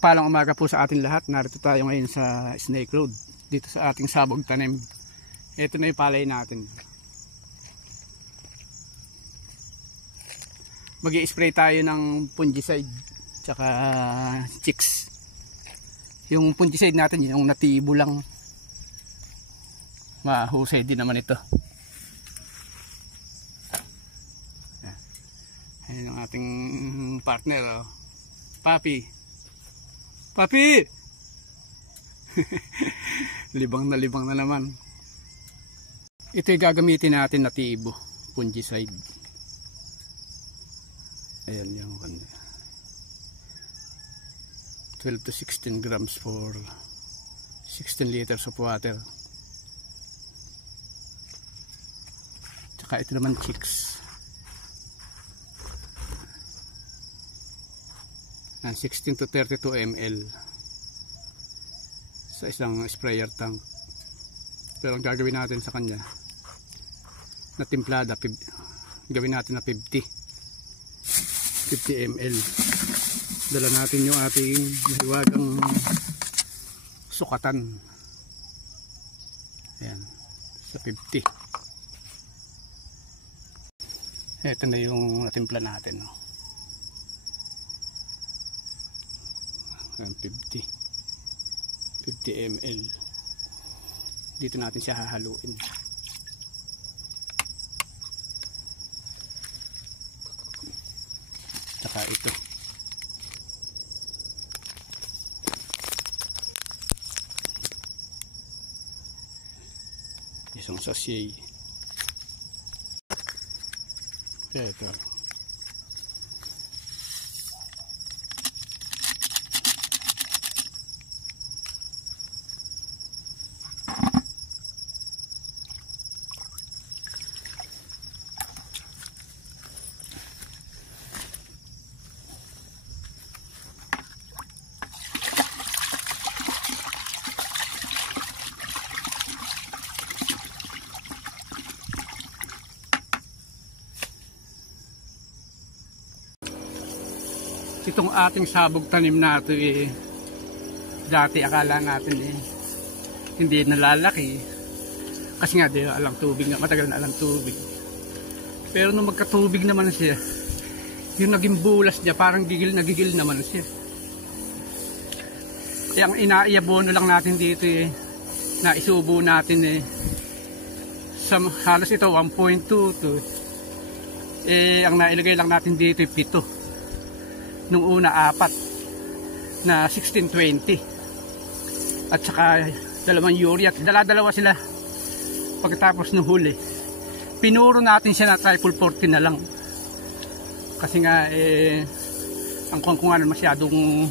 Mapagpalang umaga po sa ating lahat. Narito tayo ngayon sa Snake Road, dito sa ating sabog tanim. Ito na yung palay natin. Mag-i-spray tayo ng fungicide tsaka chicks. Yung fungicide natin, yung natibo lang. Mahusay din naman ito. Ayan ang ating partner, oh. Papi. Papi! libang na naman. Ito yung gagamitin natin na tibo, fungicide. Ayan yung 12 to 16 grams for 16 liters of water. Tsaka ito naman chicks. 16 to 32 ml sa isang sprayer tank. Pero ang gagawin natin sa kanya na timplada, gawin natin na 50 ml. Dala natin yung ating hiwagang sukatan. Ayan, sa 50. Ito na yung natimpla natin, no? 50 ml. Dito natin siya hahaluin. Saka ito. Isang sachet. Ito. Itong ating sabog tanim natin dati akala natin hindi nalalaki kasi nga di alang tubig nga, matagal na alang tubig. Pero nung magkatubig naman siya, yung naging bulas niya parang gigil naman siya. Ang inaiabono lang natin dito na isubo natin sa halos ito 1.22 ang nailagay lang natin dito 7. Nung una 4 na 1620 at saka dalawang urea, dala-dalawa sila. Pagkatapos ng huli pinuro natin siya na triple 40 na lang kasi nga ang kungkungan masyadong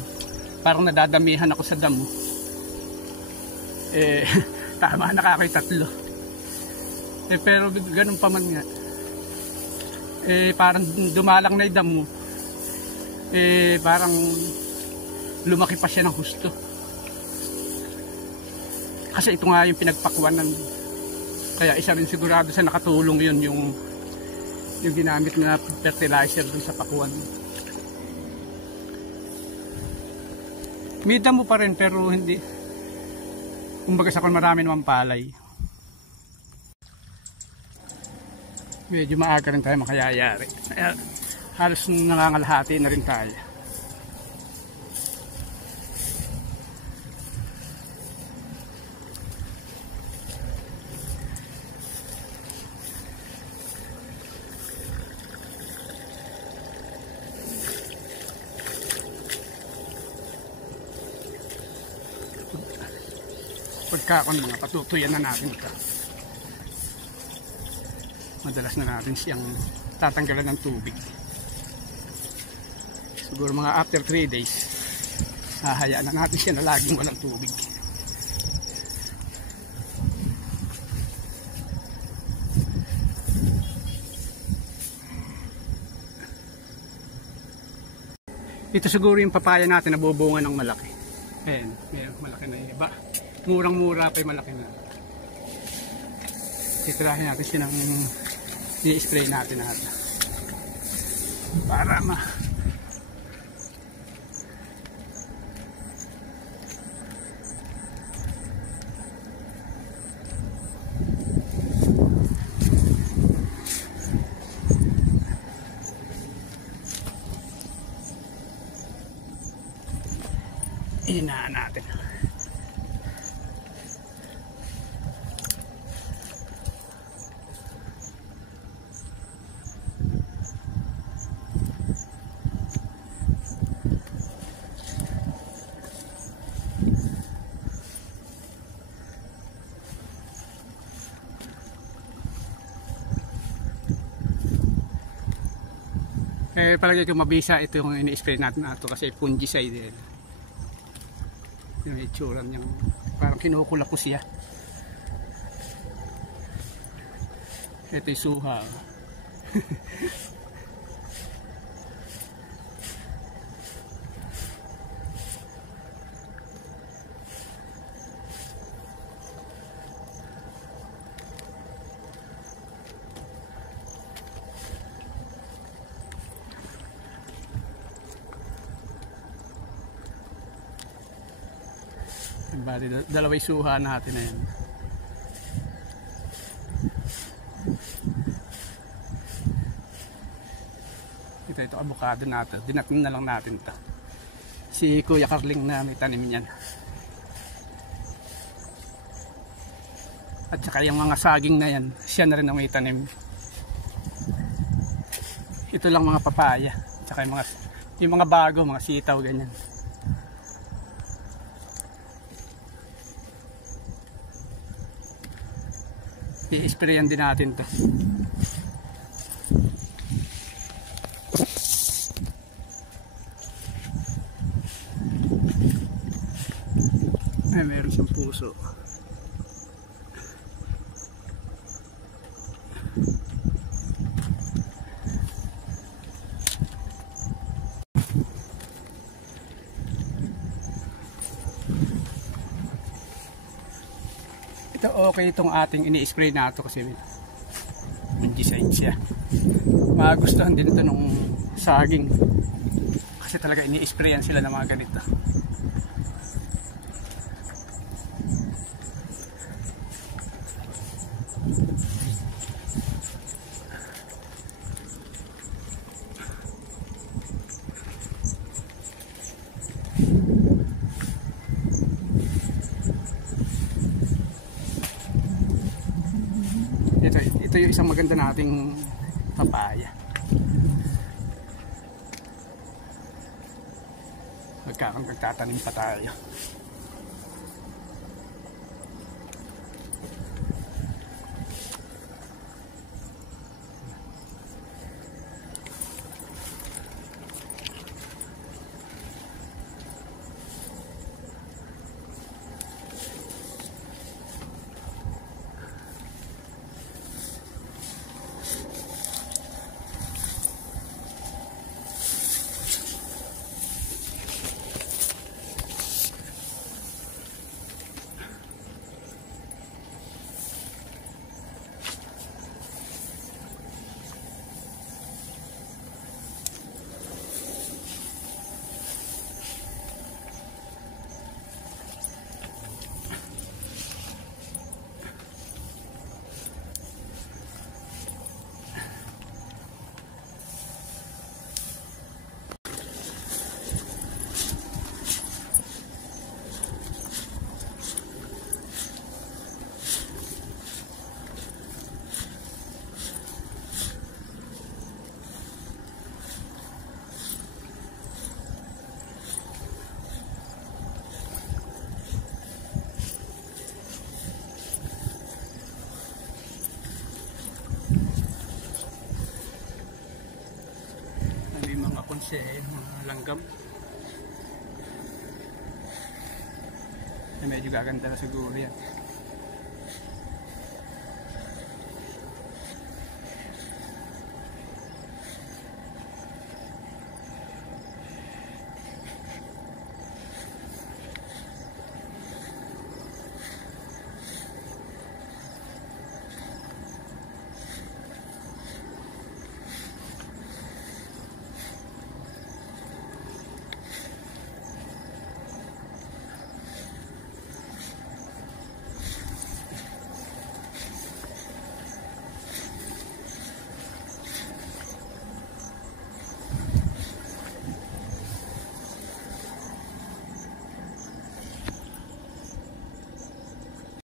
parang nadadamihan ako sa damo. Tama, nakakay 3 pero ganun pa man nga parang dumalang na yung damo, parang lumaki pa siya ng husto. Kasi ito nga yung pinagpakuanan. Kaya isa rin sigurado sa nakatulong yun yung ginamit na fertilizer dun sa pakuan. May damo pa rin pero hindi. Kumbaga sa kung marami naman palay. Medyo maaga rin tayo makayayari. Halos nangangalahati na rin tayo. Pagkakon mga patutuyan na natin ito. Madalas na natin siyang tatanggalan ng tubig. Siguro mga after 3 days hahayaan na natin siya na laging walang tubig. Ito siguro yung papaya natin na bubunga ng malaki. Ayan, malaki na yung iba. Murang-mura pa yung malaki na. Titirahin natin siya ng i-spray natin natin para Ihinaan natin. Palagi ko mabisa ito yung ini-spray natin na ito kasi fungicide. Yung itsura niyang parang kinukulap ko siya. Ito yung suha. Bali, dalaway suha natin na yan. Ito avocado natin. Dinatin na lang natin ito. Si Kuya Carling na may tanim niyan. At saka yung mga saging na yan, siya na rin ang may tanim. Ito lang mga papaya. At saka yung mga bago, mga sitaw, ganyan. I-sprayan din natin to. Ay, meron siyang puso. Ito okay itong ating ini-spray na ito kasi fungicide siya. Magustuhan din ito nung saging kasi talaga ini-sprayan sila ng mga ganito. Ito yung isang maganda nating papaya. Magtatanim pa tayo. Mga langgam medyo gaganda na siguro yan.